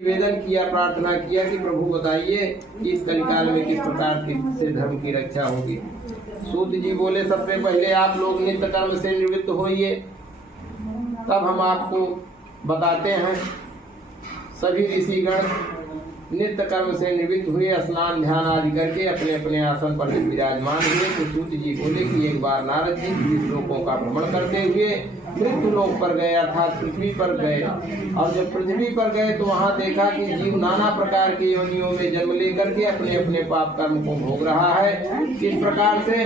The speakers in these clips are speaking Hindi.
निवेदन किया, प्रार्थना किया कि प्रभु बताइए कि इस कलिकाल में किस प्रकार से धर्म की रक्षा होगी। सूत जी बोले, सबसे पहले आप लोग नित्य कर्म से निवृत्त होइए, तब हम आपको बताते हैं। सभी ऋषिगण नित्य कर्म से निवृत्त हुए, स्नान ध्यान आदि करके अपने अपने आसन पर विराजमान हुए। तो सूत जी बोले कि एक बार नारद जी 20 लोकों का भ्रमण करते हुए मृत्यु लोक पर गए, अर्थात पृथ्वी पर गए। और जब पृथ्वी पर गए तो वहां देखा कि जीव नाना प्रकार की योनियों में जन्म लेकर के अपने अपने पाप कर्म को भोग रहा है। किस प्रकार से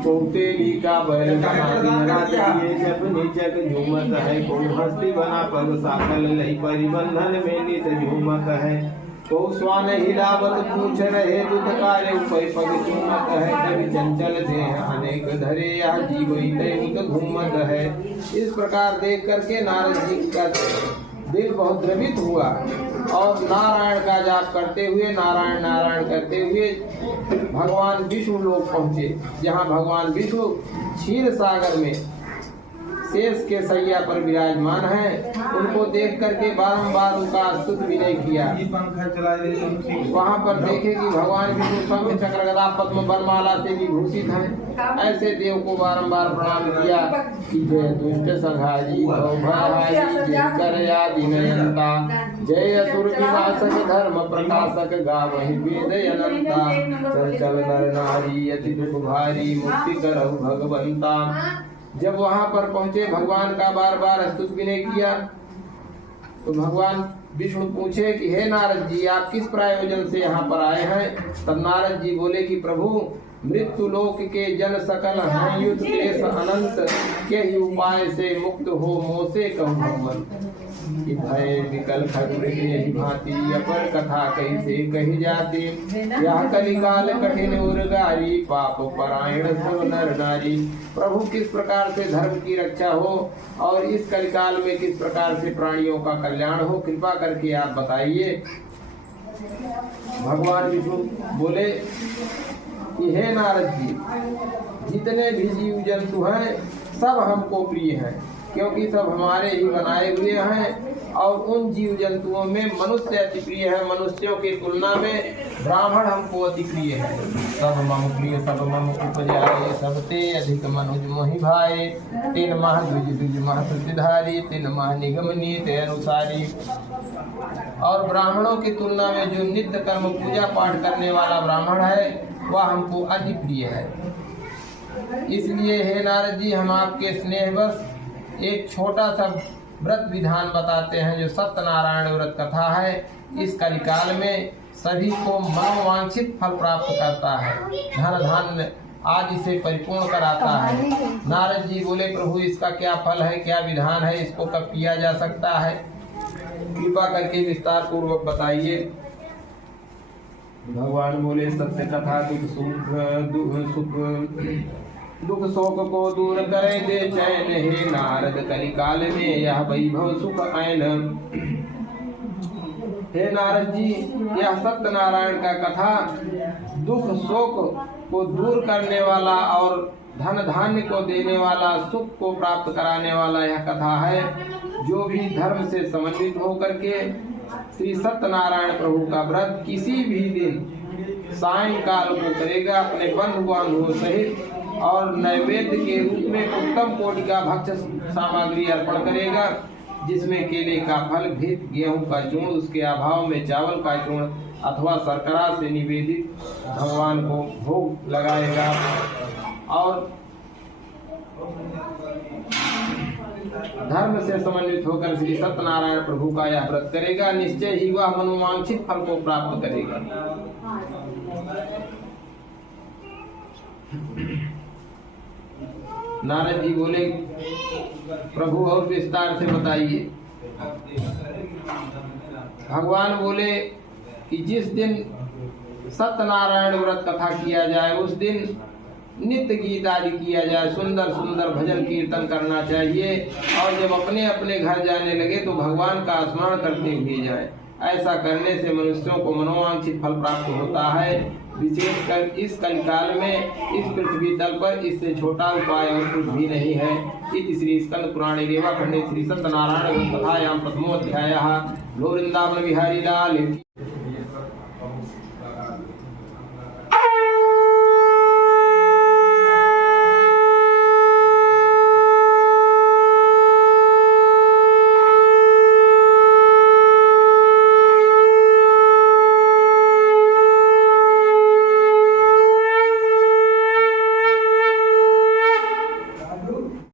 पोतेली का बैल जब निजक झूमत है, को हस्ती बना पग साकल लई परिबंधन में नित झूमत है। को स्वान हिलावत पूछ रहे दुख कार्य पै पग चूमत है। जब चंचल देह अनेक धरे या जीव दैनिक घूमत है। इस प्रकार देख करके नारद जी का दिल बहुत द्रवित हुआ और नारायण का जाप करते हुए, नारायण नारायण करते हुए भगवान विष्णु लोग पहुँचे, जहाँ भगवान विष्णु क्षीर सागर में शेष के सैया पर विराजमान है। उनको देख करके बारंबार उनका स्तुति विनय किया। वहाँ पर देखे कि भगवान विष्णु शंख चक्र गदा पद्म वरमाला से विभूषित हैं। ऐसे देव को बारंबार प्रणाम किया कि जय दुष्ट संहारी भव भयहारी, जय करया विनयंता, जय असुर विनाशक धर्म प्रकाशक, गावहि वेद अनंता। चल चल नर नारी अति दुख भारी, मुक्ति करहु भगवंता। जब वहां पर पहुंचे, भगवान का बार बार स्तुति विनय किया तो भगवान विष्णु पूछे कि हे नारद जी, आप किस प्रयोजन से यहाँ पर आए हैं। तब नारद जी बोले कि प्रभु, मृत्यु लोक के जन सकल हैं युद्ध क्लेश अनंत, के ही उपाय से मुक्त हो मोसे कहूँ भगवंत। भय विकल यही भांति अपर कथा कैसे कही जाती। यह कलिकाल कठिन उर्गारी, पाप परायण सब नर नारी। प्रभु, किस प्रकार से धर्म की रक्षा हो और इस कलिकाल में किस प्रकार से प्राणियों का कल्याण हो, कृपा करके आप बताइए। भगवान विष्णु बोले कि हे नारद जी, जितने भी जीव जंतु हैं सब हमको प्रिय हैं, क्योंकि सब हमारे ही बनाए हुए हैं। और उन जीव जंतुओं में मनुष्य अति प्रिय है। मनुष्यों की तुलना में ब्राह्मण हमको अति प्रिय है। सब मम प्रिय सब मम उपजाए, सबते अधिक मनुज मोहि भाए। तीन माह द्विज द्विज माह प्रतिधारी, तीन माह निगम नीत अनुसारी। और ब्राह्मणों की तुलना में जो नित्य कर्म पूजा पाठ करने वाला ब्राह्मण है वह हमको अति प्रिय है। इसलिए हे नारद जी, हम आपके स्नेहवश एक छोटा सा व्रत विधान बताते हैं, जो सत्यनारायण व्रत कथा है। इस कलिकाल में सभी को मनोवांछित फल प्राप्त करता है, धन धान्य आदि से परिपूर्ण कराता है। नारद जी बोले, प्रभु इसका क्या फल है, क्या विधान है, इसको कब किया जा सकता है, कृपा करके विस्तार पूर्वक बताइए। भगवान बोले, सत्य कथा दुख शोक को दूर करे दे चैन, हे नारद कलिकाल में यह वैभव सुख आयन। हे नारद जी, यह सत्यनारायण का कथा दुख शोक को दूर करने वाला और धन धान्य को देने वाला, सुख को प्राप्त कराने वाला यह कथा है। जो भी धर्म से समन्वित होकर के श्री सत्यनारायण प्रभु का व्रत किसी भी दिन सायंकाल को करेगा, अपने बंधु बांधवों सहित और नैवेद्य के रूप में उत्तम कोटि का भक्ष्य सामग्री अर्पण करेगा, जिसमें केले का फल, भित, गेहूं का चूर्ण, उसके अभाव में चावल का चूर्ण अथवा शर्करा से निवेदित भगवान को भोग लगाएगा। और धर्म से समन्वित होकर श्री सत्यनारायण प्रभु का यह व्रत करेगा, निश्चय ही वह मनोवांछित फल को प्राप्त करेगा। नारद जी बोले, प्रभु और विस्तार से बताइए। भगवान बोले कि जिस दिन सत्यनारायण व्रत कथा किया जाए उस दिन नित्य गीत आदि किया जाए, सुंदर सुंदर भजन कीर्तन करना चाहिए। और जब अपने अपने घर जाने लगे तो भगवान का स्मरण करते हुए जाए। ऐसा करने से मनुष्यों को मनोवांछित फल प्राप्त होता है। विशेषकर इस कलिकाल में इस पृथ्वी तल पर इससे छोटा उपाय और कुछ भी नहीं है। इति श्री स्कंद पुराणे रेवाखंडे श्री सत्यनारायण कथायां प्रथमोऽध्यायः। लो वृंदावन बिहारी लाल की।